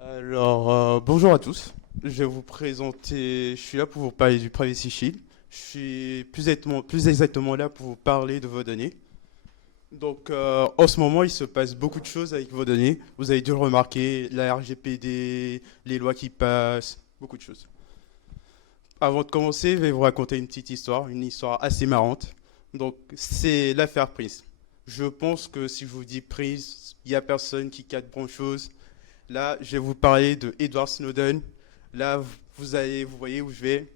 Bonjour à tous. Je vais vous présenter, je suis là pour vous parler du Privacy Shield. Je suis plus exactement là pour vous parler de vos données. En ce moment, il se passe beaucoup de choses avec vos données. Vous avez dû le remarquer, la RGPD, les lois qui passent, beaucoup de choses. Avant de commencer, je vais vous raconter une petite histoire, une histoire assez marrante. C'est l'affaire Prince. Je pense que si je vous dis Prince, il n'y a personne qui capte grand-chose. Là, je vais vous parler de Edward Snowden. Là, vous voyez où je vais.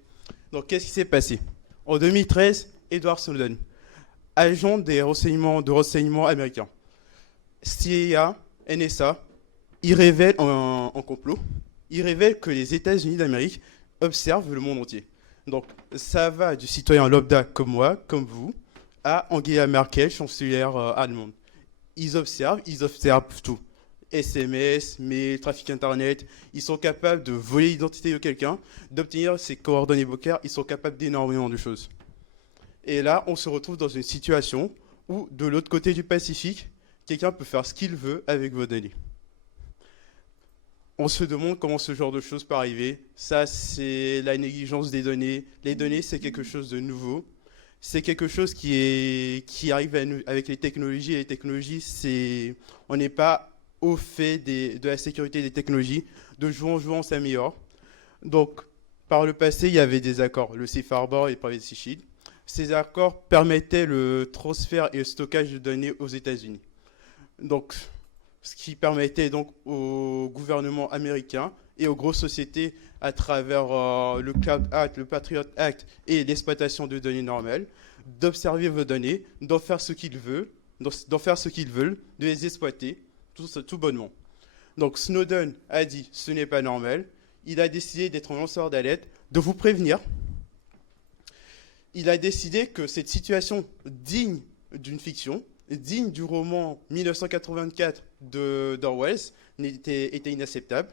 Donc, qu'est-ce qui s'est passé? En 2013, Edward Snowden, agent de renseignements américains, CIA, NSA, il révèle en complot, il révèle que les États-Unis d'Amérique observent le monde entier. Donc, ça va du citoyen lambda comme moi, comme vous, à Angela Merkel, chancelière allemande. Ils observent tout. SMS, mail, trafic internet, ils sont capables de voler l'identité de quelqu'un, d'obtenir ses coordonnées bancaires, ils sont capables d'énormément de choses. Et là, on se retrouve dans une situation où, de l'autre côté du Pacifique, quelqu'un peut faire ce qu'il veut avec vos données. On se demande comment ce genre de choses peut arriver. Ça, c'est la négligence des données. Les données, c'est quelque chose de nouveau. C'est quelque chose qui arrive à nous, avec les technologies. Et les technologies, on n'est pas au fait de la sécurité des technologies. De jour en jour, on s'améliore. Donc, par le passé, il y avait des accords, le Safe Harbor et le Privacy Shield. Ces accords permettaient le transfert et le stockage de données aux États-Unis. Donc, ce qui permettait donc au gouvernement américain et aux grosses sociétés à travers le Cloud Act, le Patriot Act et l'exploitation de données normales, d'observer vos données, d'en faire ce qu'ils veulent, de les exploiter tout bonnement. Donc Snowden a dit ce n'est pas normal. Il a décidé d'être un lanceur d'alerte, de vous prévenir. Il a décidé que cette situation digne d'une fiction, digne du roman 1984 d'Orwell, était inacceptable.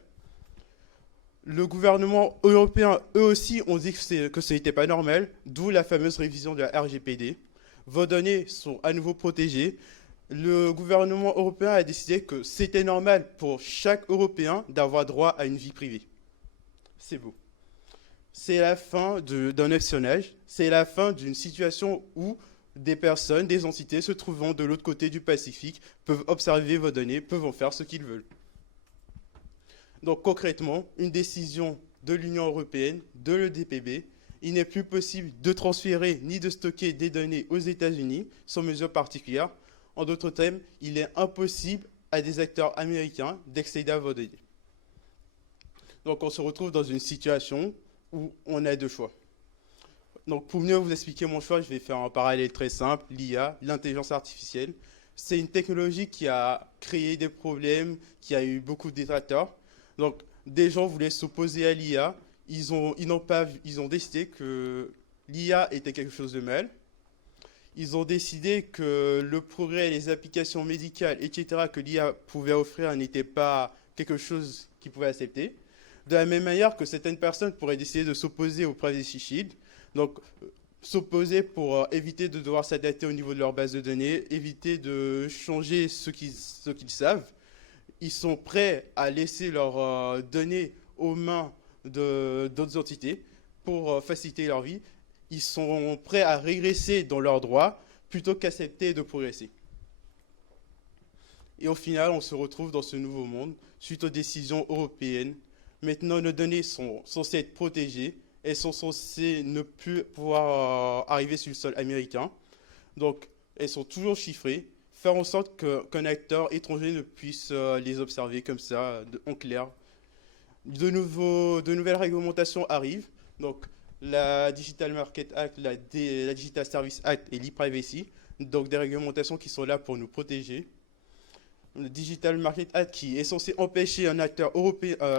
Le gouvernement européen, eux aussi, ont dit que ce n'était pas normal, d'où la fameuse révision de la RGPD. Vos données sont à nouveau protégées. Le gouvernement européen a décidé que c'était normal pour chaque Européen d'avoir droit à une vie privée. C'est beau. C'est la fin d'un espionnage, c'est la fin d'une situation où des personnes, des entités se trouvant de l'autre côté du Pacifique peuvent observer vos données, peuvent en faire ce qu'ils veulent. Donc concrètement, une décision de l'Union européenne, de l'EDPB, il n'est plus possible de transférer ni de stocker des données aux États-Unis sans mesure particulière. En d'autres termes, il est impossible à des acteurs américains d'accéder à vos données. Donc on se retrouve dans une situation où on a deux choix. Donc pour mieux vous expliquer mon choix, je vais faire un parallèle très simple, l'IA, l'intelligence artificielle. C'est une technologie qui a créé des problèmes, qui a eu beaucoup de détracteurs. Donc des gens voulaient s'opposer à l'IA, ils ont décidé que l'IA était quelque chose de mal. Ils ont décidé que le progrès, les applications médicales, etc., que l'IA pouvait offrir n'était pas quelque chose qu'ils pouvaient accepter. De la même manière que certaines personnes pourraient décider de s'opposer au Privacy Shield, donc s'opposer pour éviter de devoir s'adapter au niveau de leur base de données, éviter de changer ce qu'ils savent. Ils sont prêts à laisser leurs données aux mains d'autres entités pour faciliter leur vie. Ils sont prêts à régresser dans leurs droits plutôt qu'accepter de progresser. Et au final, on se retrouve dans ce nouveau monde suite aux décisions européennes. Maintenant, nos données sont censées être protégées. Elles sont censées ne plus pouvoir arriver sur le sol américain. Donc, elles sont toujours chiffrées. Faire en sorte qu'un acteur étranger ne puisse les observer comme ça, en clair. De nouvelles réglementations arrivent. Donc, la Digital Market Act, la Digital Service Act et l'e-privacy. Donc, des réglementations qui sont là pour nous protéger. Le Digital Market Act qui est censé empêcher un acteur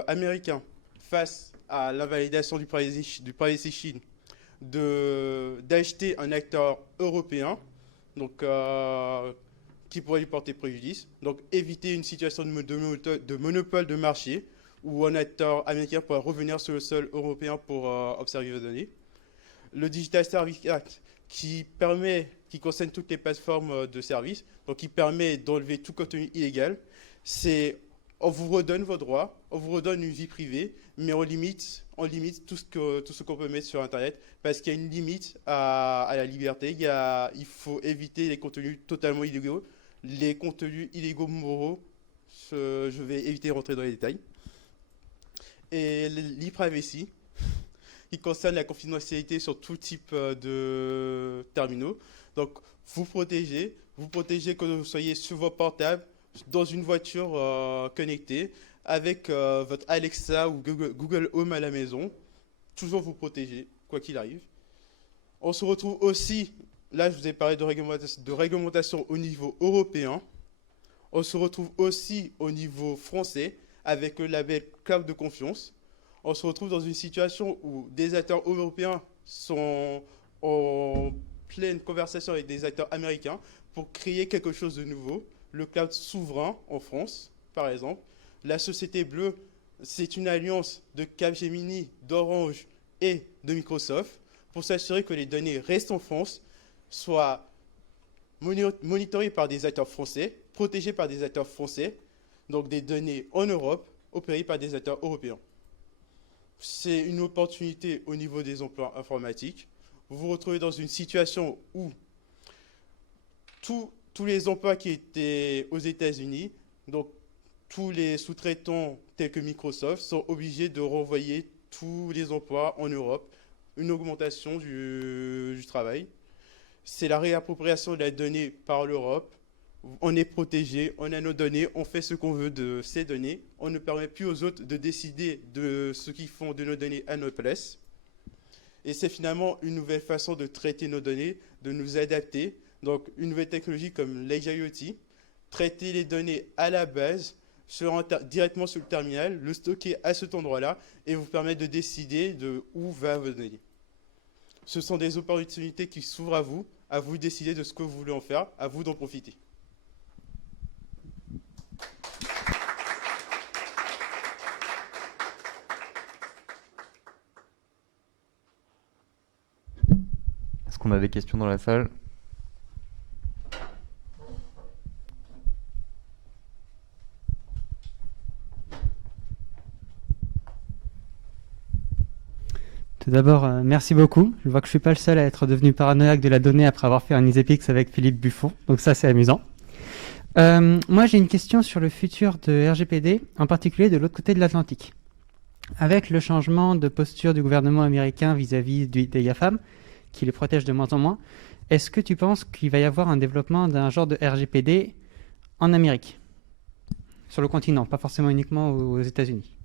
américain face à l'invalidation du Privacy Shield d'acheter un acteur européen donc, qui pourrait lui porter préjudice. Donc éviter une situation de monopole de marché où un acteur américain pourrait revenir sur le sol européen pour observer les données. Le Digital Service Act qui concerne toutes les plateformes de services, donc qui permet d'enlever tout contenu illégal. C'est on vous redonne vos droits, on vous redonne une vie privée, mais on limite tout ce qu'on peut mettre sur Internet parce qu'il y a une limite à la liberté. Il faut éviter les contenus totalement illégaux, les contenus illégaux moraux. Je vais éviter de rentrer dans les détails. Et l'e-privacy, qui concerne la confidentialité sur tout type de terminaux. Donc, vous protégez que vous soyez sur vos portables, dans une voiture connectée, avec votre Alexa ou Google Home à la maison. Toujours vous protéger, quoi qu'il arrive. On se retrouve aussi, là je vous ai parlé de réglementation au niveau européen. On se retrouve aussi au niveau français, avec le label Cloud de confiance. On se retrouve dans une situation où des acteurs européens sont en pleine conversation avec des acteurs américains pour créer quelque chose de nouveau. Le cloud souverain en France, par exemple. La Société Bleue, c'est une alliance de Capgemini, d'Orange et de Microsoft pour s'assurer que les données restent en France, soient monitorées par des acteurs français, protégées par des acteurs français, donc des données en Europe, opérées par des acteurs européens. C'est une opportunité au niveau des emplois informatiques. Vous vous retrouvez dans une situation où tous les emplois qui étaient aux États-Unis, donc tous les sous-traitants tels que Microsoft, sont obligés de renvoyer tous les emplois en Europe, une augmentation du travail. C'est la réappropriation de la donnée par l'Europe. On est protégé, on a nos données, on fait ce qu'on veut de ces données. On ne permet plus aux autres de décider de ce qu'ils font de nos données à notre place. Et c'est finalement une nouvelle façon de traiter nos données, de nous adapter. Donc une nouvelle technologie comme l'IoT, traiter les données à la base, directement sur le terminal, le stocker à cet endroit-là et vous permettre de décider de où va vos données. Ce sont des opportunités qui s'ouvrent à vous de décider de ce que vous voulez en faire, à vous d'en profiter. Est-ce qu'on a des questions dans la salle? Tout d'abord, merci beaucoup. Je vois que je ne suis pas le seul à être devenu paranoïaque de la donnée après avoir fait un EasyPix avec Philippe Buffon. Donc ça, c'est amusant. Moi, j'ai une question sur le futur de RGPD, en particulier de l'autre côté de l'Atlantique. Avec le changement de posture du gouvernement américain vis-à-vis des GAFAM, qui les protège de moins en moins, est-ce que tu penses qu'il va y avoir un développement d'un genre de RGPD en Amérique, sur le continent, pas forcément uniquement aux États-Unis?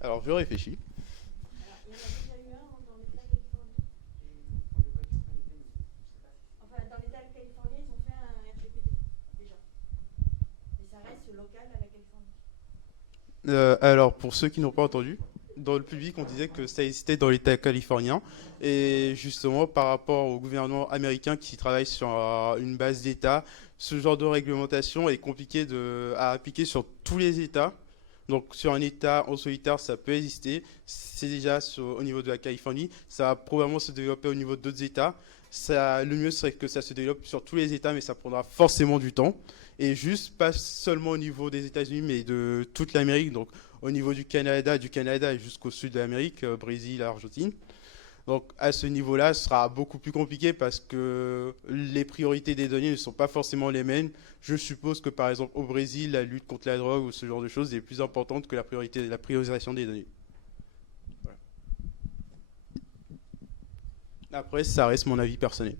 Alors, je réfléchis. Il y en a déjà eu un dans l'État de Californie. Enfin, dans l'État de Californie, ils ont fait un RGPD déjà. Mais ça reste local à la Californie. Alors, pour ceux qui n'ont pas entendu, dans le public, on disait que ça existait dans l'État californien. Et justement, par rapport au gouvernement américain qui travaille sur une base d'État, ce genre de réglementation est compliqué à appliquer sur tous les États. Donc sur un État en solitaire, ça peut exister. C'est déjà au niveau de la Californie. Ça va probablement se développer au niveau d'autres États. Le mieux serait que ça se développe sur tous les États, mais ça prendra forcément du temps. Et juste, pas seulement au niveau des États-Unis, mais de toute l'Amérique. Donc au niveau du Canada jusqu'au sud de l'Amérique, Brésil, Argentine. Donc à ce niveau-là, ce sera beaucoup plus compliqué parce que les priorités des données ne sont pas forcément les mêmes. Je suppose que par exemple au Brésil, la lutte contre la drogue ou ce genre de choses est plus importante que la priorisation des données. Voilà. Après, ça reste mon avis personnel.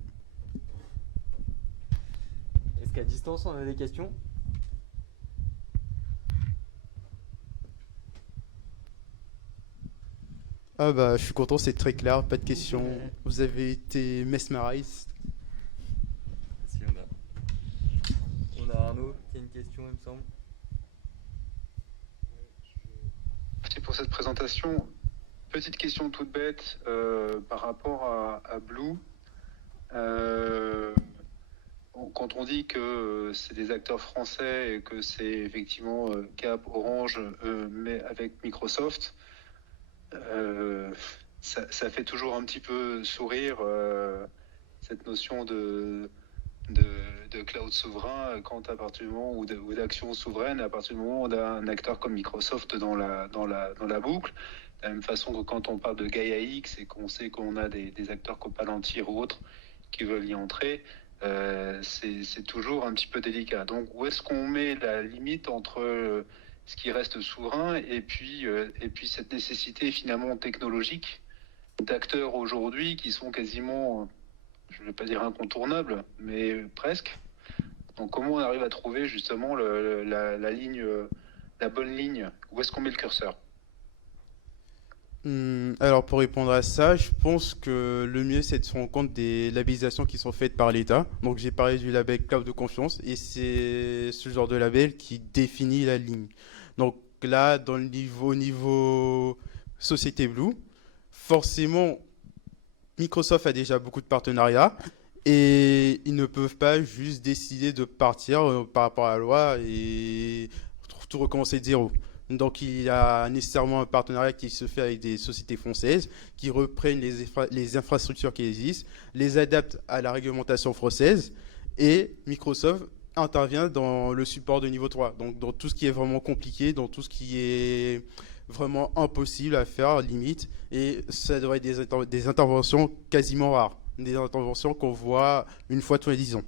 Est-ce qu'à distance, on a des questions? Ah bah, je suis content, c'est très clair, pas de questions. Vous avez été mesmerized. Si, on a Arnaud qui a une question, il me semble. Merci pour cette présentation. Petite question toute bête par rapport à Blue. Quand on dit que c'est des acteurs français et que c'est effectivement Cap, Orange, mais avec Microsoft, ça fait toujours un petit peu sourire cette notion de de cloud souverain quand à partir du moment ou d'action souveraine à partir du moment où on a un acteur comme Microsoft dans la boucle. De la même façon que quand on parle de Gaia X et qu'on sait qu'on a des acteurs comme Palantir ou autres qui veulent y entrer, c'est toujours un petit peu délicat. Donc où est-ce qu'on met la limite entre ce qui reste souverain et puis cette nécessité finalement technologique d'acteurs aujourd'hui qui sont quasiment, je ne vais pas dire incontournables, mais presque. Donc comment on arrive à trouver justement la ligne, la bonne ligne? Où est-ce qu'on met le curseur? Alors pour répondre à ça, je pense que le mieux c'est de se rendre compte des labellisations qui sont faites par l'État. Donc j'ai parlé du label Cloud de confiance et c'est ce genre de label qui définit la ligne. Donc là, dans le niveau Société Blue, forcément Microsoft a déjà beaucoup de partenariats et ils ne peuvent pas juste décider de partir par rapport à la loi et tout recommencer de zéro. Donc il y a nécessairement un partenariat qui se fait avec des sociétés françaises qui reprennent les infrastructures qui existent, les adaptent à la réglementation française et Microsoft intervient dans le support de niveau 3. Donc dans tout ce qui est vraiment compliqué, dans tout ce qui est vraiment impossible à faire, limite, et ça devrait être des interventions quasiment rares, des interventions qu'on voit une fois tous les 10 ans.